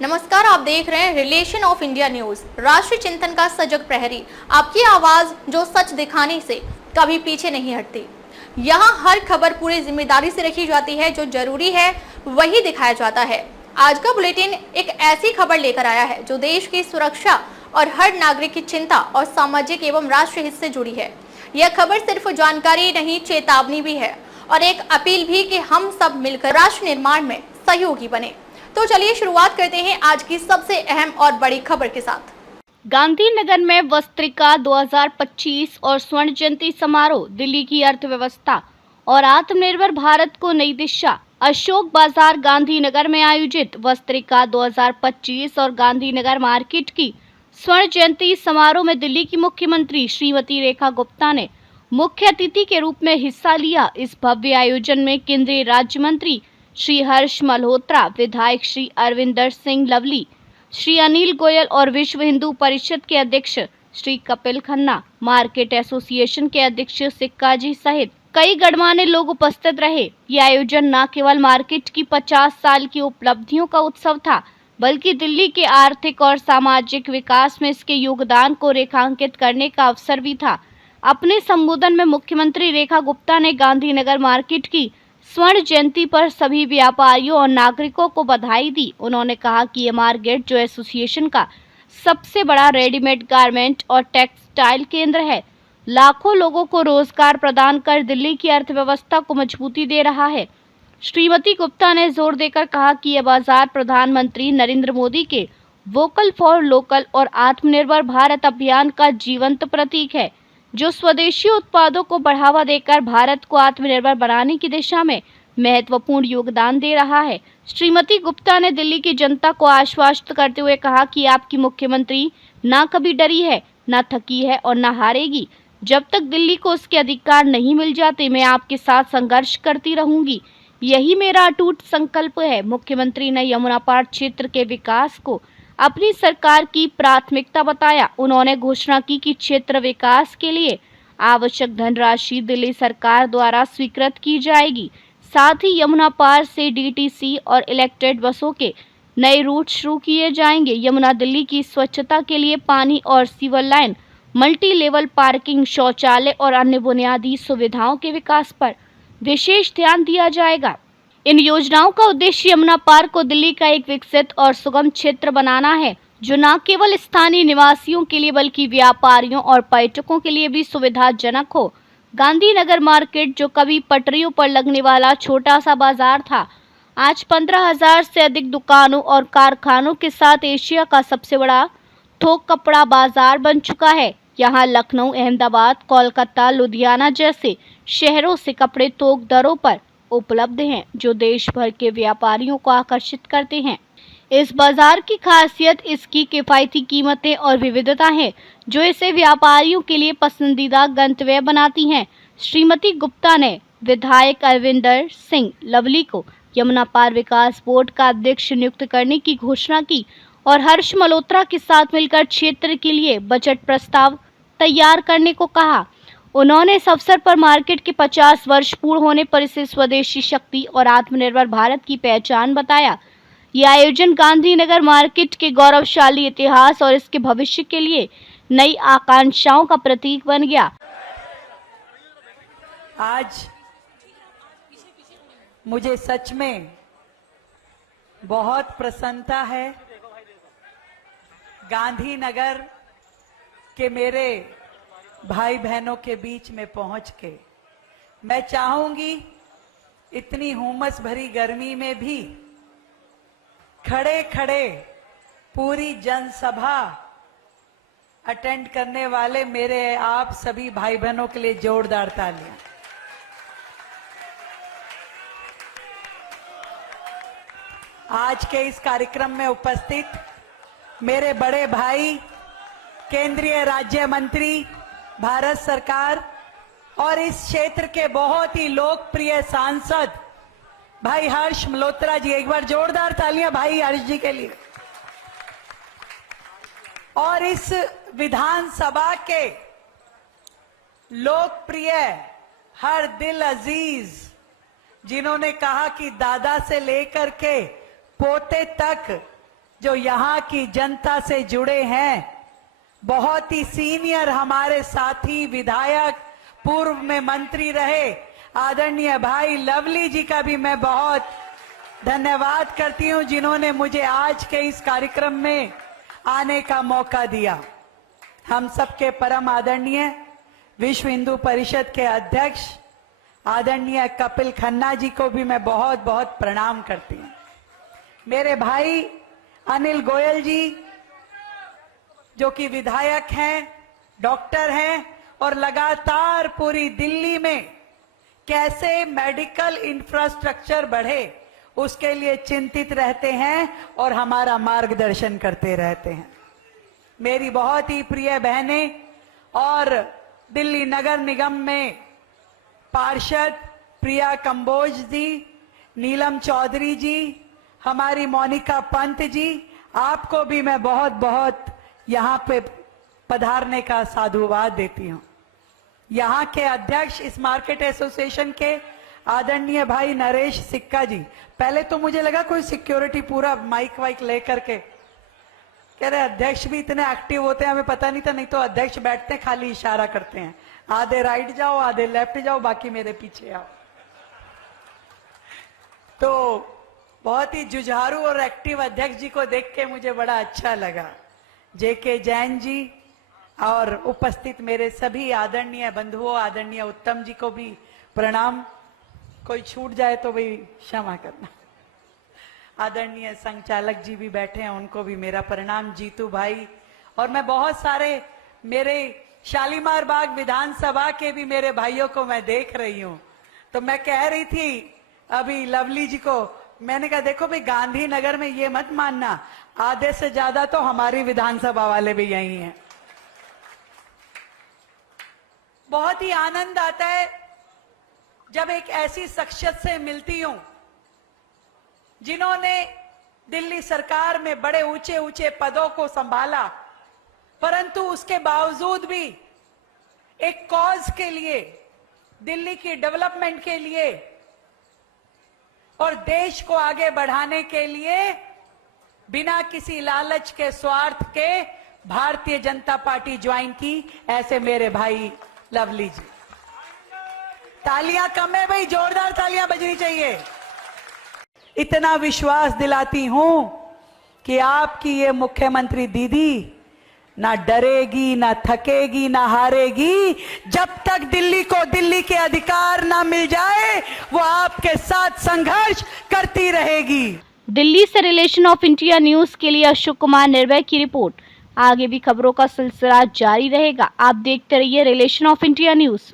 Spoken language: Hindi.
नमस्कार, आप देख रहे हैं रिलेशन ऑफ इंडिया न्यूज, राष्ट्रीय चिंतन का सजग प्रहरी। आपकी आवाज जो सच दिखाने से कभी पीछे नहीं हटती। यहाँ हर खबर पूरी जिम्मेदारी से रखी जाती है, जो जरूरी है वही दिखाया जाता है। आज का बुलेटिन एक ऐसी खबर लेकर आया है जो देश की सुरक्षा और हर नागरिक की चिंता और सामाजिक एवं राष्ट्रीय हित से जुड़ी है। यह खबर सिर्फ जानकारी नहीं, चेतावनी भी है और एक अपील भी कि हम सब मिलकर राष्ट्र निर्माण में सहयोगी बने। तो चलिए शुरुआत करते हैं आज की सबसे अहम और बड़ी खबर के साथ। गांधीनगर में वस्त्रिका 2025 और स्वर्ण जयंती समारोह, दिल्ली की अर्थव्यवस्था और आत्मनिर्भर भारत को नई दिशा। अशोक बाजार गांधीनगर में आयोजित वस्त्रिका 2025 और गांधीनगर मार्केट की स्वर्ण जयंती समारोह में दिल्ली की मुख्यमंत्री श्रीमती रेखा गुप्ता ने मुख्य अतिथि के रूप में हिस्सा लिया। इस भव्य आयोजन में केंद्रीय राज्य मंत्री श्री हर्ष मल्होत्रा, विधायक श्री अरविंदर सिंह लवली, श्री अनिल गोयल और विश्व हिंदू परिषद के अध्यक्ष श्री कपिल खन्ना, मार्केट एसोसिएशन के अध्यक्ष सिक्का जी सहित कई गणमान्य लोग उपस्थित रहे। यह आयोजन न केवल मार्केट की 50 साल की उपलब्धियों का उत्सव था, बल्कि दिल्ली के आर्थिक और सामाजिक विकास में इसके योगदान को रेखांकित करने का अवसर भी था। अपने संबोधन में मुख्यमंत्री रेखा गुप्ता ने गांधीनगर मार्केट की स्वर्ण जयंती पर सभी व्यापारियों और नागरिकों को बधाई दी। उन्होंने कहा कि ये मार्केट जो एसोसिएशन का सबसे बड़ा रेडीमेड गारमेंट और टेक्सटाइल केंद्र है, लाखों लोगों को रोजगार प्रदान कर दिल्ली की अर्थव्यवस्था को मजबूती दे रहा है। श्रीमती गुप्ता ने जोर देकर कहा कि यह बाजार प्रधानमंत्री नरेंद्र मोदी के वोकल फॉर लोकल और आत्मनिर्भर भारत अभियान का जीवंत प्रतीक है, जो स्वदेशी उत्पादों को बढ़ावा देकर भारत को आत्मनिर्भर बनाने की दिशा में महत्वपूर्ण योगदान दे रहा है। श्रीमती गुप्ता ने दिल्ली की जनता को आश्वस्त करते हुए कहा कि आपकी मुख्यमंत्री ना कभी डरी है, ना थकी है और ना हारेगी। जब तक दिल्ली को उसके अधिकार नहीं मिल जाते, मैं आपके साथ संघर्ष करती रहूंगी। यही मेरा अटूट संकल्प है। मुख्यमंत्री ने यमुना पार क्षेत्र के विकास को अपनी सरकार की प्राथमिकता बताया। उन्होंने घोषणा की कि क्षेत्र विकास के लिए आवश्यक धनराशि दिल्ली सरकार द्वारा स्वीकृत की जाएगी। साथ ही यमुना पार से डीटीसी और इलेक्ट्रिक बसों के नए रूट शुरू किए जाएंगे। यमुना दिल्ली की स्वच्छता के लिए पानी और sewer line, multi level parking, शौचालय और अन्य बुनियादी सुविधाओं के विकास पर विशेष ध्यान दिया जाएगा। इन योजनाओं का उद्देश्य यमुना पार को दिल्ली का एक विकसित और सुगम क्षेत्र बनाना है, जो न केवल स्थानीय निवासियों के लिए बल्कि व्यापारियों और पर्यटकों के लिए भी सुविधाजनक हो। गांधीनगर मार्केट, जो कभी पटरियों पर लगने वाला छोटा सा बाजार था, आज 15,000 से अधिक दुकानों और कारखानों के साथ एशिया का सबसे बड़ा थोक कपड़ा बाजार बन चुका है। यहाँ लखनऊ, अहमदाबाद, कोलकाता, लुधियाना जैसे शहरों से कपड़े थोक दरों पर उपलब्ध हैं, जो देश भर के व्यापारियों को आकर्षित करते हैं। इस बाजार की खासियत इसकी किफायती कीमतें और विविधता है, जो इसे व्यापारियों के लिए पसंदीदा गंतव्य बनाती हैं। श्रीमती गुप्ता ने विधायक अरविंदर सिंह लवली को यमुना पार विकास बोर्ड का अध्यक्ष नियुक्त करने की घोषणा की और हर्ष मल्होत्रा के साथ मिलकर क्षेत्र के लिए बजट प्रस्ताव तैयार करने को कहा। उन्होंने इस अवसर पर मार्केट के 50 वर्ष पूर्ण होने पर इसे स्वदेशी शक्ति और आत्मनिर्भर भारत की पहचान बताया। यह आयोजन गांधीनगर मार्केट के गौरवशाली इतिहास और इसके भविष्य के लिए नई आकांक्षाओं का प्रतीक बन गया। आज मुझे सच में बहुत प्रसन्नता है गांधीनगर के मेरे भाई बहनों के बीच में पहुंच के। मैं चाहूंगी इतनी हुमस भरी गर्मी में भी खड़े खड़े पूरी जनसभा अटेंड करने वाले मेरे आप सभी भाई बहनों के लिए जोरदार तालियां। आज के इस कार्यक्रम में उपस्थित मेरे बड़े भाई, केंद्रीय राज्य मंत्री भारत सरकार और इस क्षेत्र के बहुत ही लोकप्रिय सांसद भाई हर्ष मल्होत्रा जी, एक बार जोरदार तालियां भाई हर्ष जी के लिए। और इस विधानसभा के लोकप्रिय हर दिल अजीज, जिन्होंने कहा कि दादा से लेकर के पोते तक जो यहाँ की जनता से जुड़े हैं, बहुत ही सीनियर हमारे साथी विधायक, पूर्व में मंत्री रहे आदरणीय भाई लवली जी का भी मैं बहुत धन्यवाद करती हूं, जिन्होंने मुझे आज के इस कार्यक्रम में आने का मौका दिया। हम सबके परम आदरणीय विश्व हिंदू परिषद के अध्यक्ष आदरणीय कपिल खन्ना जी को भी मैं बहुत बहुत प्रणाम करती हूं। मेरे भाई अनिल गोयल जी जो कि विधायक हैं, डॉक्टर हैं और लगातार पूरी दिल्ली में कैसे मेडिकल इंफ्रास्ट्रक्चर बढ़े उसके लिए चिंतित रहते हैं और हमारा मार्गदर्शन करते रहते हैं। मेरी बहुत ही प्रिय बहनें और दिल्ली नगर निगम में पार्षद प्रिया कंबोज जी, नीलम चौधरी जी, हमारी मोनिका पंत जी, आपको भी मैं बहुत बहुत यहाँ पे पधारने का साधुवाद देती हूँ। यहाँ के अध्यक्ष इस मार्केट एसोसिएशन के आदरणीय भाई नरेश सिक्का जी, पहले तो मुझे लगा कोई सिक्योरिटी पूरा माइक वाइक लेकर के, कह रहे अध्यक्ष भी इतने एक्टिव होते हैं, हमें पता नहीं था। नहीं तो अध्यक्ष बैठते हैं खाली इशारा करते हैं, आधे राइट जाओ आधे लेफ्ट जाओ, बाकी मेरे पीछे आओ। तो बहुत ही जुझारू और एक्टिव अध्यक्ष जी को देख के मुझे बड़ा अच्छा लगा। जेके जैन जी और उपस्थित मेरे सभी आदरणीय बंधुओं, आदरणीय उत्तम जी को भी प्रणाम। कोई छूट जाए तो भाई क्षमा करना। आदरणीय संचालक जी भी बैठे हैं, उनको भी मेरा प्रणाम। जीतू भाई और मैं बहुत सारे मेरे शालीमार बाग विधानसभा के भी मेरे भाइयों को मैं देख रही हूं। तो मैं कह रही थी अभी लवली जी को, मैंने कहा देखो भाई गांधीनगर में ये मत मानना, आधे से ज्यादा तो हमारी विधानसभा वाले भी यही हैं। बहुत ही आनंद आता है जब एक ऐसी शख्सियत से मिलती हूं जिन्होंने दिल्ली सरकार में बड़े ऊंचे ऊंचे पदों को संभाला, परंतु उसके बावजूद भी एक कॉज के लिए, दिल्ली की डेवलपमेंट के लिए और देश को आगे बढ़ाने के लिए बिना किसी लालच के, स्वार्थ के भारतीय जनता पार्टी ज्वाइन की, ऐसे मेरे भाई लवली जी। तालियां कम है भाई, जोरदार तालियां बजनी चाहिए। इतना विश्वास दिलाती हूं कि आपकी ये मुख्यमंत्री दीदी ना डरेगी, ना थकेगी, ना हारेगी। जब तक दिल्ली को दिल्ली के अधिकार ना मिल जाए वो आपके साथ संघर्ष करती रहेगी। दिल्ली से रिलेशन ऑफ इंडिया न्यूज के लिए अशोक कुमार निर्भय की रिपोर्ट। आगे भी खबरों का सिलसिला जारी रहेगा। आप देखते रहिए रिलेशन ऑफ इंडिया न्यूज।